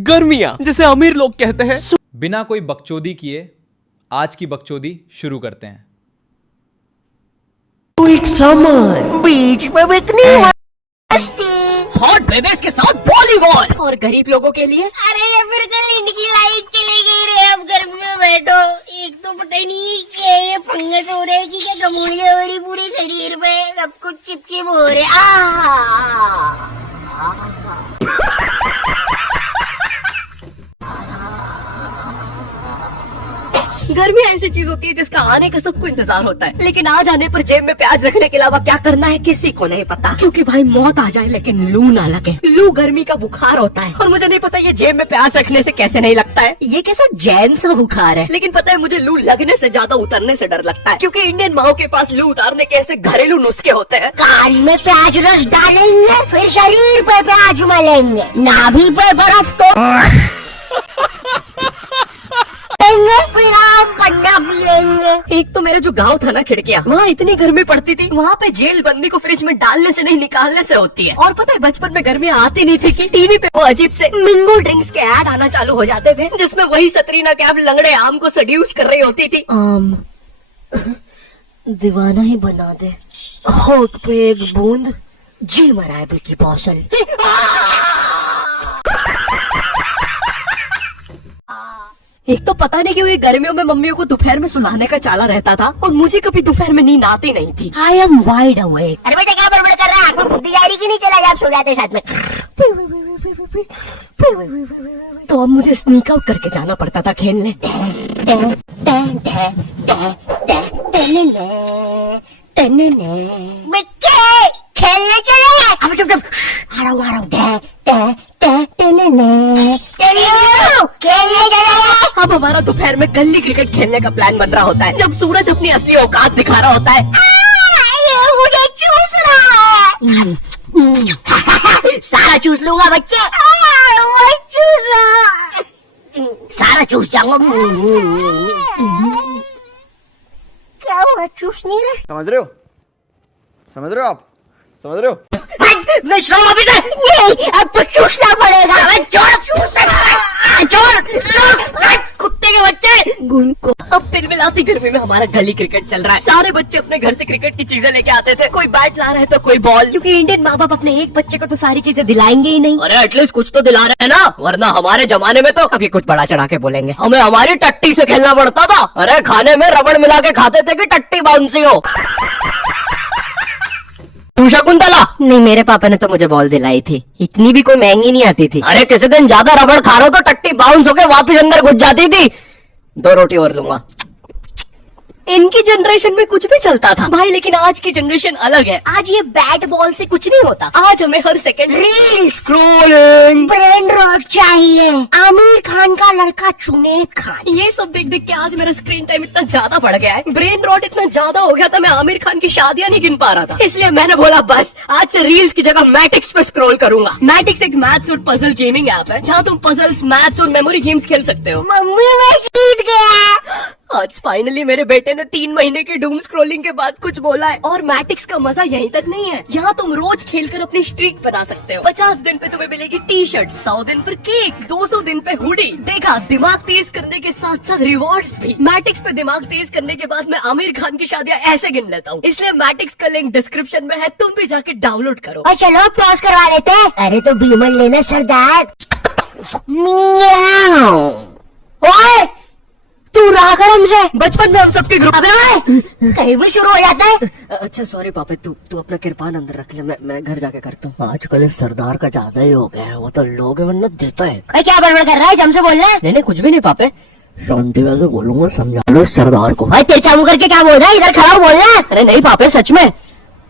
गर्मियां जिसे अमीर लोग कहते हैं। बिना कोई बकचोदी किए आज की बकचोदी शुरू करते हैं। बीच में बिकनी हॉट बेबीज के साथ वॉलीबॉल और गरीब लोगों के लिए अरे ये फिर कल इनकी लाइट चली गई रे। अब गर्मी में बैठो, एक तो पता ही नहीं क्या ये फंगस हो रहा है कि क्या गमूलिया हो रही पूरे शरीर में, सब कुछ चिपचिप हो रहे। गर्मी ऐसी चीज होती है जिसका आने का सबको इंतजार होता है, लेकिन आ जाने पर जेब में प्याज रखने के अलावा क्या करना है किसी को नहीं पता। क्योंकि भाई मौत आ जाए लेकिन लू ना लगे। लू गर्मी का बुखार होता है और मुझे नहीं पता ये जेब में प्याज रखने से कैसे नहीं लगता है। ये कैसा जैन सा बुखार है। लेकिन पता है मुझे लू लगने से ज्यादा उतरने से डर लगता है, क्योंकि इंडियन माओ के पास लू उतारने के ऐसे घरेलू नुस्खे होते हैं। कान में प्याज रस डालेंगे, फिर शरीर पे प्याज मलेंगे, नाभि पे बर्फ तो फिर आम पन्ना पी लेंगे। एक तो मेरा जो गांव था ना खिड़कियाँ, वहाँ इतनी गर्मी पड़ती थी। वहाँ पे जेल बंदी को फ्रिज में डालने से नहीं निकालने से होती है। और पता है बचपन में गर्मियाँ आती नहीं थी कि टीवी पे वो अजीब से मिंगो ड्रिंक्स के ऐड आना चालू हो जाते थे, जिसमें वही सतरीना कैफ लंगड़े आम को सड्यूस कर रही होती थी। आम दीवाना ही बना दे, होठ पे एक बूंद, जी मराए बिल की बौसल। एक तो पता नहीं क्यों ये गर्मियों में मम्मियों को दोपहर में सुलाने का चाला रहता था और मुझे कभी दोपहर में नींद आती नहीं थी। I am wide awake. अरे बेटा क्या बड़बड़ कर रहा है? आँख में बुद्धि जा रही कि नहीं? चला जा, आप सो जाते साथ में। तो अब मुझे स्नीक आउट करके जाना पड़ता था खेलने। बिक्के खेलने चले। अब चुप चुप, आ रहा हूँ। खेलने चले। अब हमारा दोपहर में गली क्रिकेट खेलने का प्लान बन रहा होता है, जब सूरज अपनी असली औकात दिखा रहा होता है। ये मुझे चूस रहा है। सारा चूस लूंगा बच्चे। मैं चूस रहा, सारा चूस जाऊंगा। क्या हुआ, चूस नहीं रहे? समझ रहे हो? समझ रहे हो आप? समझ रहे हो? मैं श्रम ऑफिसर नहीं, अब तो चूसना पड़ेगा। मैं चोर कुत्ते के बच्चे गुनको। अब दिन में लाती गर्मी में हमारा गली क्रिकेट चल रहा है। सारे बच्चे अपने घर से क्रिकेट की चीजें लेके आते थे। कोई बैट ला रहा है तो कोई बॉल, क्योंकि इंडियन माँ बाप अपने एक बच्चे को तो सारी चीजें दिलाएंगे ही नहीं। अरे एटलीस्ट कुछ तो दिला रहे हैं ना, वरना हमारे जमाने में तो कभी कुछ बड़ा चढ़ा के बोलेंगे। हमें हमारी टट्टी से खेलना पड़ता था। अरे खाने में रबड़ मिला के खाते थे कि टट्टी बाउंसी हो। शकुंतला नहीं, मेरे पापा ने तो मुझे बॉल दिलाई थी, इतनी भी कोई महंगी नहीं आती थी। अरे किसी दिन ज्यादा रबड़ खा रहा हो तो टट्टी बाउंस होके वापस अंदर घुस जाती थी। 2 रोटी और लूंगा। इनकी जनरेशन में कुछ भी चलता था भाई, लेकिन आज की जनरेशन अलग है। आज ये बैट बॉल से कुछ नहीं होता। आज हमें हर second reel scrolling, brain rot चाहिए। आमिर खान का लड़का जुनैद खान, ये सब देख देख के आज मेरा स्क्रीन टाइम इतना ज्यादा बढ़ गया है। ब्रेन रॉट इतना ज्यादा हो गया था, मैं आमिर खान की शादियां नहीं गिन पा रहा था। इसलिए मैंने बोला बस आज से रील्स की जगह मैटिक्स पे स्क्रॉल करूंगा। मैटिक्स एक मैथ्स और पजल गेमिंग ऐप है, जहाँ तुम पजल्स, मैथ्स और मेमोरी गेम्स खेल सकते हो। मम्मी मैं जीत गया। आज फाइनली मेरे बेटे ने 3 महीने की डूम स्क्रॉलिंग के बाद कुछ बोला है। और मैटिक्स का मजा यहीं तक नहीं है, यहाँ तुम रोज खेलकर अपनी स्ट्रीक बना सकते हो। 50 दिन पे तुम्हें मिलेगी टी शर्ट, 100 दिन पर केक, 200 दिन पे हुडी। देखा, दिमाग तेज करने के साथ साथ रिवॉर्ड्स भी। मैटिक्स पे दिमाग तेज करने के बाद मैं आमिर खान की शादियां ऐसे गिन लेता हूँ। इसलिए मैटिक्स का लिंक डिस्क्रिप्शन में है, तुम भी जाके डाउनलोड करो। और चलो पॉज करवा लेते हैं। अरे तो बीमल लेना सरदार। ओए तू रहा कर हमसे, बचपन में हम सबके ग्रुप। अबे कहीं भी शुरू हो जाता है। अच्छा सॉरी पापा, तू अपना किरपान अंदर रख ले, मैं घर जाके करता हूँ। आजकल इस सरदार का ज्यादा ही हो गया है, वो तो लोग वरना देता है। क्या बड़बड़ कर रहा है, जम से बोल रहा है? नहीं कुछ भी नहीं पापे, शांति वैसे बोलूंगा, समझा लो इस सरदार को। भाई तिरछा मुंह करके क्या बोल रहा है? इधर खड़ा हो बोल रहा है। अरे नहीं पापे सच में,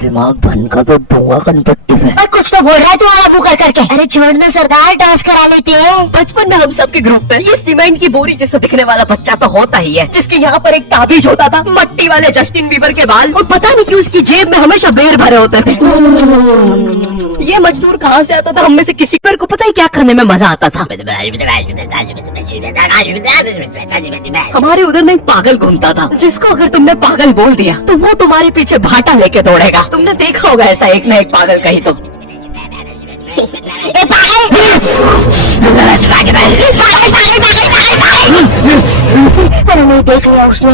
दिमाग भन का तो दूंगा कनपट्टी में। भाई कुछ तो बोल रहा है तुम्हारा मुंह कर करके। अरे छोड़ना सरदार, डांस करा लेते हैं। बचपन में हम सबके ग्रुप में ये सीमेंट की बोरी जैसा दिखने वाला बच्चा तो होता ही है, जिसके यहाँ पर एक ताबीज होता था, मट्टी वाले जस्टिन बीबर के बाल, और पता नहीं क्यों उसकी जेब में हमेशा बेर भरे होते थे। ये मजदूर कहाँ से आता था? हम में से किसी पर को पता ही क्या करने में मजा आता था। हमारे उधर में एक पागल घूमता था, जिसको अगर तुमने पागल बोल दिया तो वो तुम्हारे पीछे भाटा लेके दौड़ेगा। तुमने देखा होगा ऐसा एक ना एक पागल कहीं तो। ए पर नहीं देख लिया उसने।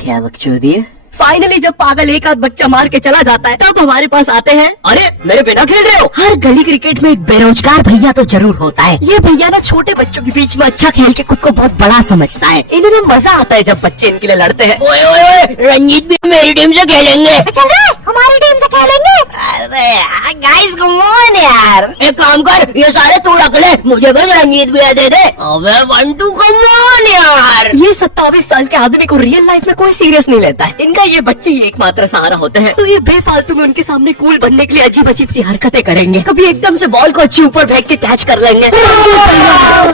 क्या बकचोदी है? फाइनली जब पागल एक आध बच्चा मार के चला जाता है तब हमारे पास आते हैं। अरे मेरे बिना खेल रहे हो? हर गली क्रिकेट में एक बेरोजगार भैया तो जरूर होता है। ये भैया ना छोटे बच्चों के बीच में अच्छा खेल के खुद को बहुत बड़ा समझता है। इन्हें ना मजा आता है जब बच्चे इनके लिए लड़ते हैं। ओए ओए ओए, रंजीत भी मेरी टीम से खेलेंगे। चल रहा हमारी टीम से खेलेंगे। अरे यार गाइस कम ऑन यार। एक काम कर, ये सारे तू रख ले, मुझे बस रंजीत भैया दे दे। अबे बंटू कम ऑन यार। ये 27 साल के आदमी को रियल लाइफ में कोई सीरियस नहीं लेता है। इनका ये बच्चे ही एकमात्र सहारा होते हैं, तो ये बेफालतू में उनके सामने कूल बनने के लिए अजीब अजीब सी हरकतें करेंगे। कभी एकदम से बॉल को अच्छी ऊपर फेंक के कैच कर लेंगे,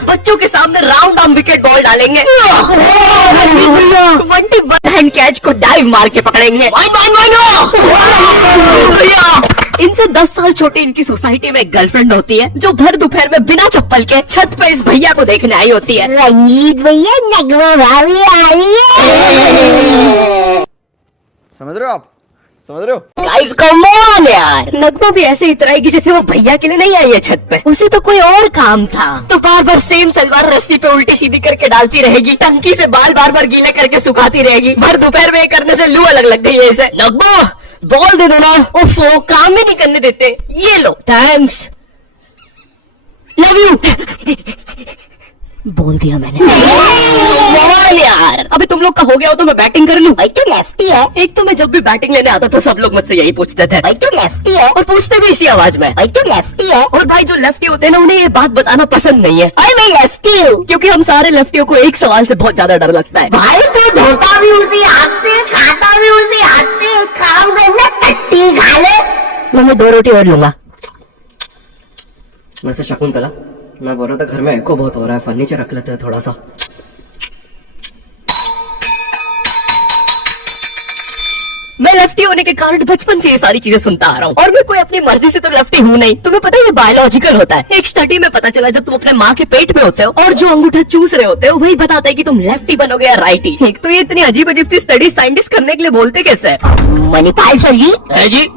बच्चों के सामने राउंड आर्म विकेट बॉल डालेंगे, बंटी वन हैंड कैच को डाइव मार के पकड़ेंगे। इनसे 10 साल छोटी इनकी सोसाइटी में एक गर्लफ्रेंड होती है जो भर दोपहर में बिना चप्पल के छत पे इस भैया को देखने आई होती है। रंजीत भैया नगमा भाभी आ रही है। समझ रहे हो आप? समझ रहे हो? गाइस कम ऑन यार। नगमा भी ऐसे इतराएगी जैसे वो भैया के लिए नहीं आई है छत पे, उसे तो कोई और काम था। तो बार बार सेम सलवार रस्सी पे उल्टी सीधी करके डालती रहेगी, टंकी से बाल बार बार गीले करके सुखाती रहेगी। भर दोपहर में करने से लू अलग लग गई है इसे। नगमा बॉल दे दो ना। ओफो काम भी नहीं करने देते। ये लो थैंक्स, लव यू। बोल दिया मैंने। यार अभी तुम लोग का हो गया हो तो मैं बैटिंग कर लूं। भाई तो लेफ्टी है। एक तो मैं जब भी बैटिंग लेने आता था सब लोग मुझसे यही पूछते थे, भाई तो लेफ्टी है। और पूछते भी इसी आवाज में, भाई तो लेफ्टी है। और भाई जो लेफ्टी होते हैं ना उन्हें ये बात बताना पसंद नहीं है। अरे मैं लेफ्टी हूँ। क्योंकि हम सारे लेफ्टियों को एक सवाल से बहुत ज्यादा डर लगता है। भाई तू धोता भी उसी हाथ से, खाता भी उसी हाथ से। एक काम करना टट्टी खा ले। मैं 2 रोटी और लूंगा। वैसे शकुंतला मैं बोल रहा था घर में एको बहुत हो रहा है, फर्नीचर रख लेते हैं थोड़ा सा। मैं लेफ्टी होने के कारण बचपन से ये सारी चीजें सुनता आ रहा हूँ, और मैं कोई अपनी मर्जी से तो लेफ्टी हूँ नहीं। तुम्हें पता है ये बायोलॉजिकल होता है। एक स्टडी में पता चला जब तुम अपने माँ के पेट में होते हो और जो अंगूठा चूस रहे होते हो वही बताता है कि तुम लेफ्टी बनोगे या राइटी। एक तो ये इतनी अजीब अजीब सी स्टडी साइंटिस्ट करने के लिए बोलते कैसे है? मणिपाल सर जी। है जी।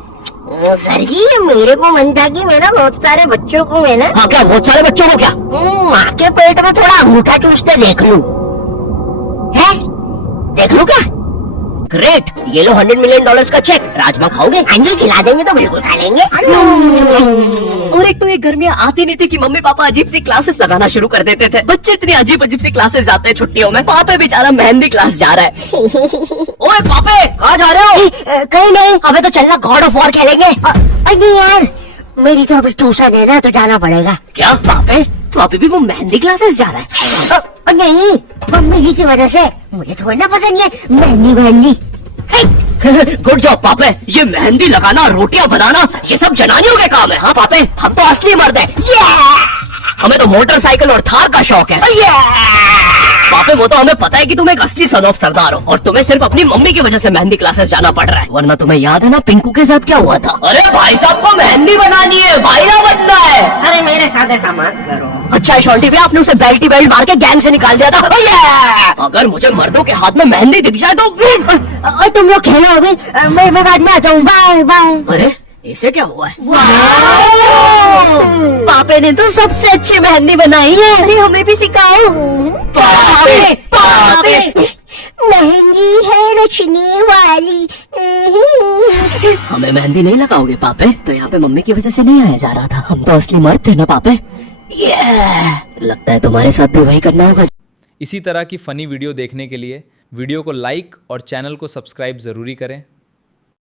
सर जी मेरे को मन था कि मैं ना बहुत सारे बच्चों को मैं ना हाँ क्या बहुत सारे बच्चों को क्या? माँ के पेट में थोड़ा अंगूठा चूसते देख लूं। है देख लूं क्या? ग्रेट, ये लो $100 मिलियन का चेक। राजमा खाओगे? हाँ जी खिला देंगे तो बिल्कुल खा लेंगे। और एक तो ये गर्मियाँ आती नहीं थी कि मम्मी पापा अजीब सी क्लासेस लगाना शुरू कर देते थे। बच्चे इतनी अजीब अजीब सी क्लासेस जाते हैं छुट्टियों में। पापे बेचारा मेहंदी क्लास जा रहा है। ओए पापे कहाँ जा रहे हो? कहीं नहीं, अबे तो चलना गॉड ऑफ वॉर खेलेंगे। अरे यार मेरी तो अभी ट्यूशन है ना, तो जाना पड़ेगा। क्या पापे तो अभी भी वो मेहंदी क्लासेस जा रहा है? नहीं मम्मी जी की वजह से। मुझे थोड़ा ना पसंद है मेहंदी मेहंदी। गुड जॉब पापे। ये मेहंदी लगाना, रोटियां बनाना, ये सब जनानियों के काम है। हाँ पापे हम तो असली मर्द हैं। हमें तो मोटरसाइकिल और थार का शौक है। पापे वो तो हमें पता है कि तुम एक असली सन ऑफ सरदार हो, और तुम्हें सिर्फ अपनी मम्मी की वजह से मेहंदी क्लासेस जाना पड़ रहा है। वरना तुम्हें याद है ना पिंकू के साथ क्या हुआ था? अरे भाई साहब को मेहंदी बनानी है, भाईरा बनना है। अरे मेरे साथ ऐसा मत करो। अच्छा शॉल्टी भी आपने उसे बेल्टी बेल्ट मार के गैंग से निकाल दिया था। अगर मुझे मर्दों के हाथ में मेहंदी दिख जाए तो तुम लोग खेलो अभी, मैं बाद में आ जाऊँ। Bye bye. अरे इसे क्या हुआ है? पापे ने तो सबसे अच्छी मेहंदी बनाई है। अरे हमें भी सिखाओ। पापे पापे महंगी है रचने वाली। हमें मेहंदी नहीं लगाओगे पापे? तो यहाँ पे मम्मी की वजह से नहीं आया जा रहा था। हम तो असली मर्द थे ना पापे। लगता है तुम्हारे साथ भी वही करना होगा। इसी तरह की फ़नी वीडियो देखने के लिए वीडियो को लाइक और चैनल को सब्सक्राइब ज़रूरी करें।